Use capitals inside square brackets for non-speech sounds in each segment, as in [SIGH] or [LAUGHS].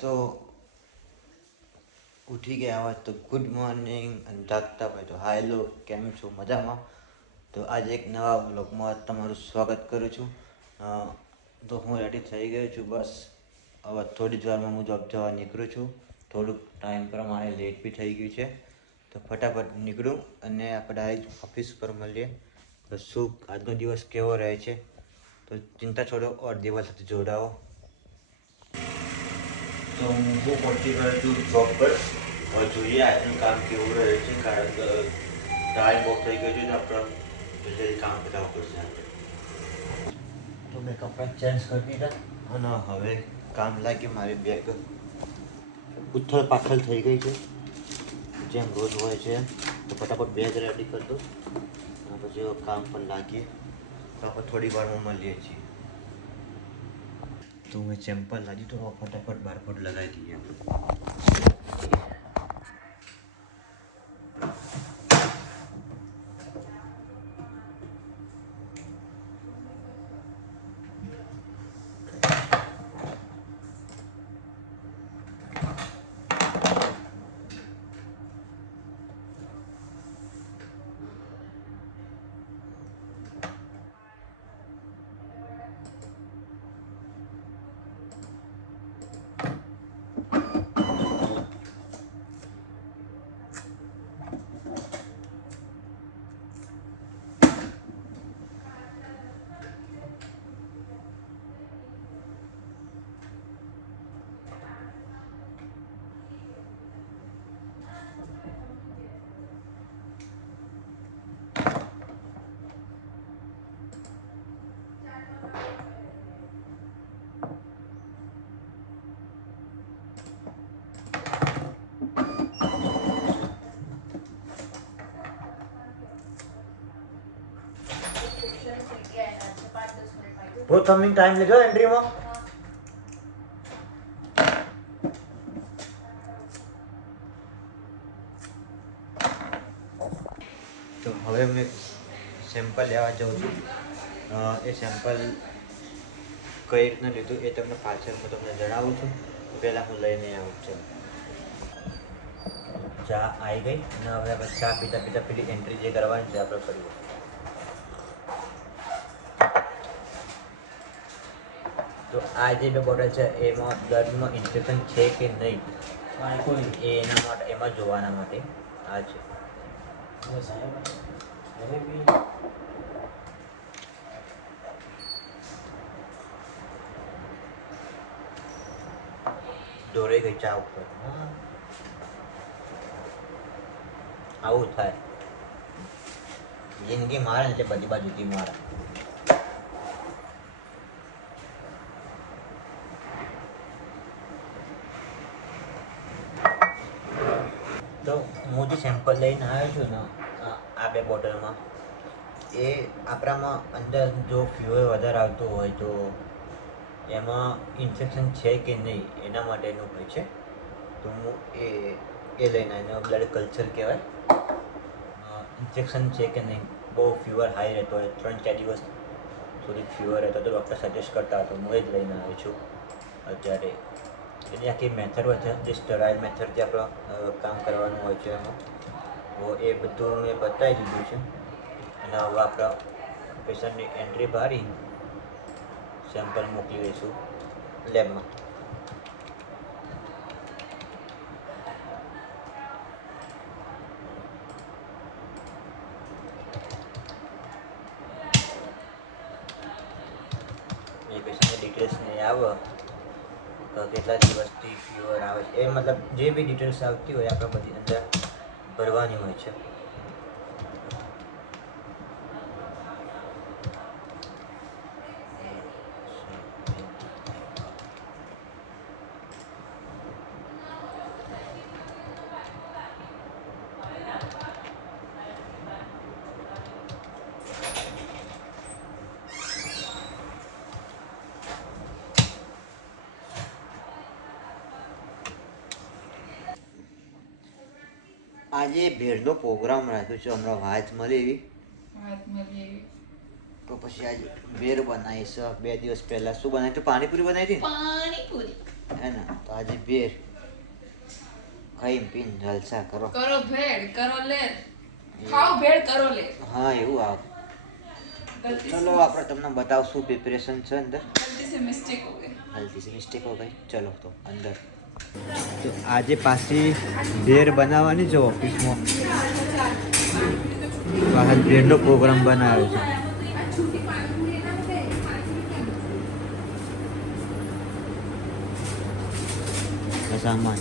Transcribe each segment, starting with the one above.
તો ઉઠી ગયા હોય તો ગુડ મોર્નિંગ અને જાગતા હોય તો હાયલો કેમ છો? મજામાં? તો આજે એક નવા બ્લોગમાં તમારું સ્વાગત કરું છું. તો હું રેડી થઈ ગયો છું બસ. હવે થોડી જ વારમાં હું જોબ જવા નીકળું છું. થોડુંક ટાઈમ પ્રમાણે લેટ બી થઈ ગયું છે. તો ફટાફટ નીકળું અને આપણે ડાયરેક્ટ ઓફિસ પર મળીએ. તો શું આજનો દિવસ કેવો રહે છે? તો ચિંતા છોડો, ઓર દિવસ સાથે જોડાઓ તો હું બહુ ગયો છું જોબ પર. હવે જોઈએ આજનું કામ કેવું રહે છે કારણ કે ટાઈમ બહુ થઈ ગયો છે ને આપણે એટલે કામ પતાવવું પડશે આપણે. તો મેં કપડાં ચેન્જ કરી દીધા. અને હવે કામ લાગે મારી બેગ ઉથલ પાથલ થઈ ગઈ છે. જેમ રોજ હોય છે તો ફટાફટ બેગ રેડી કરી દો અને પછી કામ પણ લાગીએ તો આપણે થોડી વારમાં મળીએ છીએ. તો મેં ચેમ્પલ લાગી તો ફટાફટ બારકોડ લગાવી દઈએ. કમિંગ ટાઈમ લીધો એન્ટ્રીમાં તો હવે મેં સેમ્પલ લેવા જાઉં છું. એ સેમ્પલ કઈ રીતના લીધું એ તમને પાછળ હું તમને જણાવું છું. પહેલાં હું લઈને આવું છું. ચા આવી ગઈ અને હવે આપણે ચા પીતા પીતા પેલી એન્ટ્રી જે કરવાની છે, આપણે કરીએ તો આ જે બે બોટલ છે એમાં બ્લડનું ઇન્ફેક્શન છે કે નહીં? એના માટે એમાં જોવાના માટે આ છે. દોરે ગઈ ચા ઉપર. આવું થાય. જિંદગી મારે ને બધી બાજુથી મારે તો હું જે સેમ્પલ લઈને આવ્યો છું ને આ- બે બોટલમાં, એ આપણામાં અંદર જો ફ્યુઅર વધારે આવતો હોય તો એમાં ઇન્ફેક્શન છે કે નહીં, એના માટેનું હોય છે. તો હું એ એ લઈને આવ્યો બ્લડ કલ્ચર કહેવાય ઇન્ફેક્શન છે કે નહીં, બહુ ફીવર હાઈ રહેતો હોય, ત્રણ ચાર દિવસ સુધી ફીવર રહેતો તો ડૉક્ટર સજેસ્ટ કરતા હતો હું એ જ લઈને આવ્યો છું અત્યારે. એની આખી મેથડ હોય છે જે સ્ટરાઇલ મેથડથી આપણે અ, કામ કરવાનું હોય છે એમાં. તો એ બધું મેં બતાવી દીધું છે. અને હવે આપણા પેશન્ટની એન્ટ્રી ભરી સેમ્પલ મોકલી દઈશું લેબમાં એ પેશન્ટની ડિટેલ્સ નહીં આવે. કેટલા દિવસથી ફીવર આવે છે? એ મતલબ જે બી ડિટેલ્સ આવતી હોય આપણે બધી અંદર ભરવાની હોય છે. આજે ભેળનો પ્રોગ્રામ રાખ્યો છે હમણાં વાત મળી એવી. તો પછી આજે ભેળ બનાવીશ બે દિવસ પહેલા. શું બનાવી? તો પાણીપુરી બનાવી હતી પાણીપુરી. હે ને? તો આજે ભેળ. ખાઈ પીન જલસા કરો. કરો ભેળ કરો લે. ખાઓ ભેળ કરો લે. હા એવું આવ. ચલો આપણે તમને બતાવશું પ્રિપરેશન છે અંદર. ગલતી સે મિસ્ટેક હો ગઈ. ગલતી સે મિસ્ટેક હો ગઈ. ચલો તો અંદર. તો આજે પાછી ભેર બનાવવાની છે ઓફિસમાં. બહાર ભેરનો પ્રોગ્રામ બનાવ્યો છે. સામાન.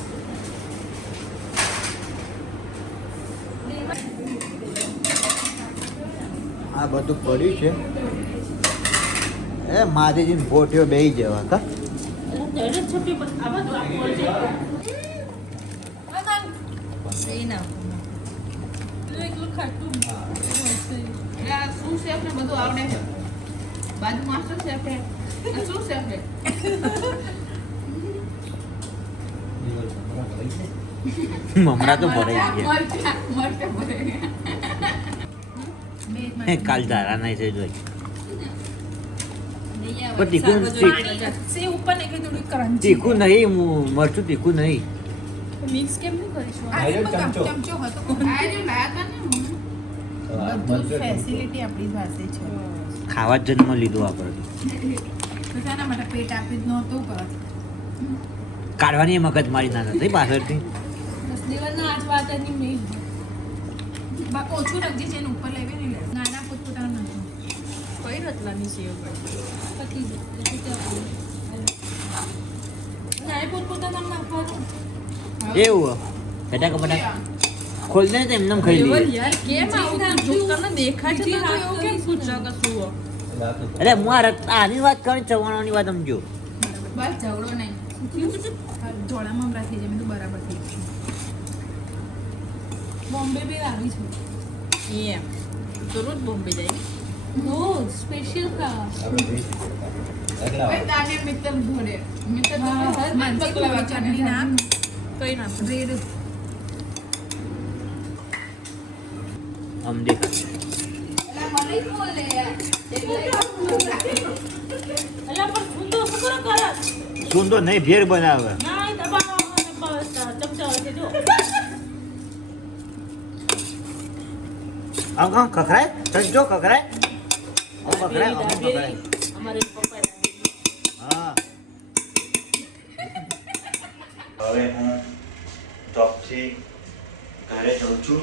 આ બધું પડ્યું છે. એ માધીજી ફોટીઓ બેહી જવા કા? એટલે આ શું શેફ ને બધું આવડે છે? બાજુ માસ્ટર છે આ શું શેફ છે હમણાં તો ભરાઈ ગયા. મરચા મરચા ભરે હે, કાલ તારા નહીં થઈ જોઈ પણ તીખું તીખું- તીખું નહીં હું મરચું તીખું નહીં. મિક્સ કેમ નહીં કરીશું? આ ચમચો. ચમચો હતો આ જો લાયા હતા ને બધું ફેસિલિટી આપણી પાસે છે. ખાવા જન્મ લીધો આપણે તો. [LAUGHS] શાના માટે પેટ આપી જ નહોતું કરો કાઢવાની મગજ મારી ના નથી પાછળથી. બાકી ઓછું રાખજે છે ઉપર લેવી નહીં લે નાના પોતપોતાના નથી કઈ રતલાની સેવ નાના પોતપોતાના એવું બેટા કપડા ખોલ દે તો એમને ખાઈ લઈએ યાર કેમ આવું તું દેખાય છે તો એવું કેમ પૂછા કશું અરે હું આ આની વાત કરું ચવાણોની વાત સમજો બસ ઝઘડો નહીં ધોળામાં રાખી જાય મેં તો બરાબર થઈ બોમ્બે બી આવી છે એમ તો રોજ બોમ્બે જાય નો સ્પેશિયલ કા ભાઈ તાને મિત્તલ ભરે મિત્તલ માનસી કોઈ ચટણી નાખ કઈ નાખ બ્રેડ આમ દેખા મને બોલ લે યાર અલા પણ ફૂંદો શું કરો કરે સુંદર નહીં ભેર બનાવે ના હવે હું જોબથી ઘરે જઉં છું.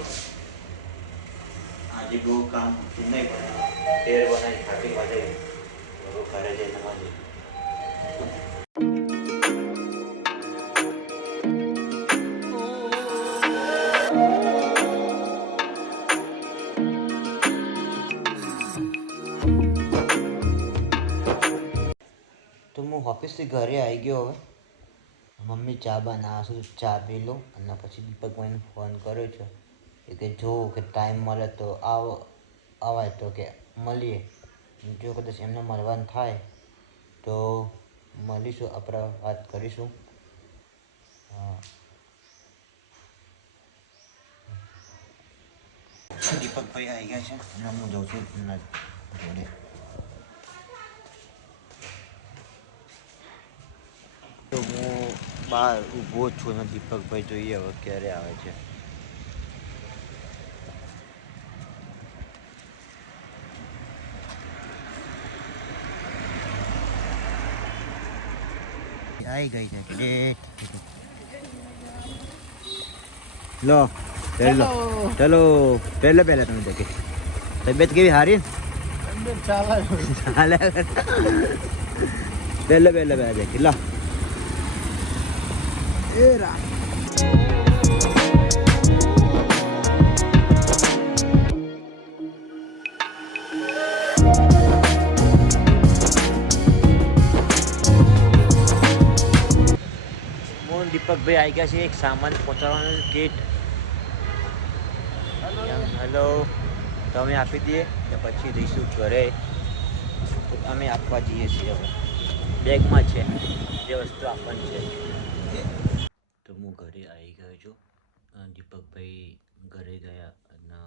આજે બહુ કામ નહીં પણ તેર બનાવી થાકી વધે ઘરે જઈને મળીએ ઓફિસથી ઘરે આવી ગયો હવે. મમ્મી ચા બનાવશે ચા પી લો. અને પછી દીપકભાઈને ફોન કર્યો છે એ કે જો કે ટાઈમ મળે તો આવો, આવાય તો કે મળીએ. જો કદાચ એમને મળવાનું થાય તો મળીશું, આપણે વાત કરીશું. દીપકભાઈ આવી ગયા છે. અને હું જઉં છું જોડે. તો હું બહાર ઊભો છું અને દીપકભાઈ જોઈએ હવે ક્યારે આવે છે? આવી ગઈ છે. લો પહેલો ચલો પહેલે પહેલે તમે દેખી. તબિયત કેવી હારી ચાલે. પહેલે પહેલે પહેલે દેખી. લો. રા મોહન દીપકભાઈ આવી ગયા છે એક સામાન પહોંચાડવાનું ગેટ હેલો તો અમે આપી દઈએ ને પછી જઈશું ઘરે. અમે આપવા જઈએ છીએ હવે. બેગમાં છે. જે વસ્તુ આપવાની છે. ઘરે આવી ગયો છું. દીપકભાઈ ઘરે ગયા અને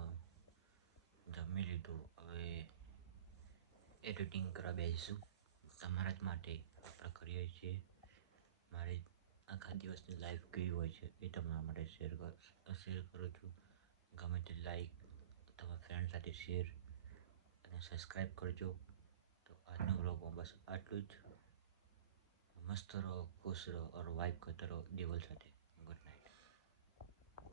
જમી લીધું. હવે એડિટિંગ કરવા બેસીશું. તમારા જ માટે આપણે કરીએ છીએ મારે આખા દિવસની લાઈફ કેવી હોય છે એ તમારા માટે શેર શેર કરું છું. ગમે તે લાઈક તમારા ફ્રેન્ડ સાથે શેર અને સબસ્ક્રાઈબ કરજો. તો આજનો બ્લોગમાં બસ આટલું જ. મસ્ત રહો, ખુશ રહો ઓર વાઇબ કરતા રહો દેવલ સાથે.